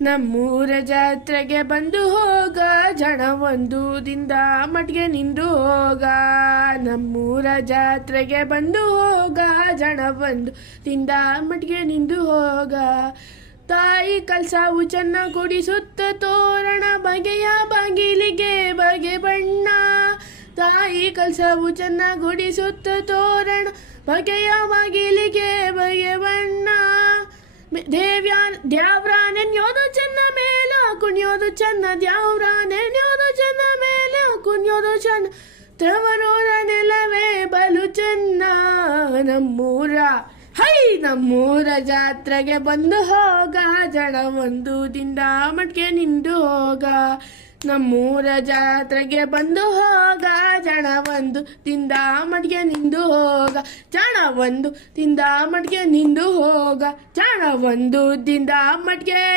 ನಮ್ಮೂರ ಜಾತ್ರೆಗೆ ಬಂದು ಹೋಗ, ಜನ ಒಂದು ದಿಂದ ಮಟ್ಗೆ ನಿಂದು ಹೋಗ. ನಮ್ಮೂರ ಜಾತ್ರೆಗೆ ಬಂದು ಹೋಗ, ಜನ ಒಂದು ದಿಂದ ಮಟ್ಗೆ ನಿಂದು ಹೋಗ. ತಾಯಿ ಕಲ್ಸಾವು ಚೆನ್ನ ಗುಡಿಸುತ್ತ ತೋರಣ, ಬಗೆಯ ಬಾಗಿಲಿಗೆ ಬಗೆ ಬಣ್ಣ. ತಾಯಿ ಕಲ್ಸಾವು ಚೆನ್ನ ಗುಡಿಸುತ್ತ ತೋರಣ, ಬಗೆಯ ಬಾಗಿಲಿಗೆ ಬಗೆ ಬಣ್ಣ. ದ್ಯಾವ್ರ ನೆನ್ಯೋದು ಚೆನ್ನ ಮೇಲ ಕುಣಿಯೋದು ಚೆನ್ನ, ದ್ಯಾವ್ರ ನೆನ್ಯೋದು ಚೆನ್ನ ಮೇಲ ಕುಣಿಯೋದು ಚೆನ್ನ. ತವರೂರ ನೆಲವೇ ಬಲು ಚೆನ್ನ. ನಮ್ಮೂರ ಜಾತ್ರೆಗೆ ಬಂದು ಹೋಗ, ಜನ ಒಂದು ದಿಂದ ಮಟ್ಗೆ ನಿಂದು ಹೋಗ. ನಮ್ಮೂರ ಜಾತ್ರೆಗೆ ಬಂದು ಹೋಗ, ಜನ ಒಂದು ದಿಂದ ಮಟ್ಗೆ ನಿಂದು ಹೋಗ. ಜನ ಒಂದು ದಿಂದ ಮಟ್ಗೆ ನಿಂದು ಹೋಗ. ಜನ ಒಂದು ದಿಂದ ಮಟ್ಗೆ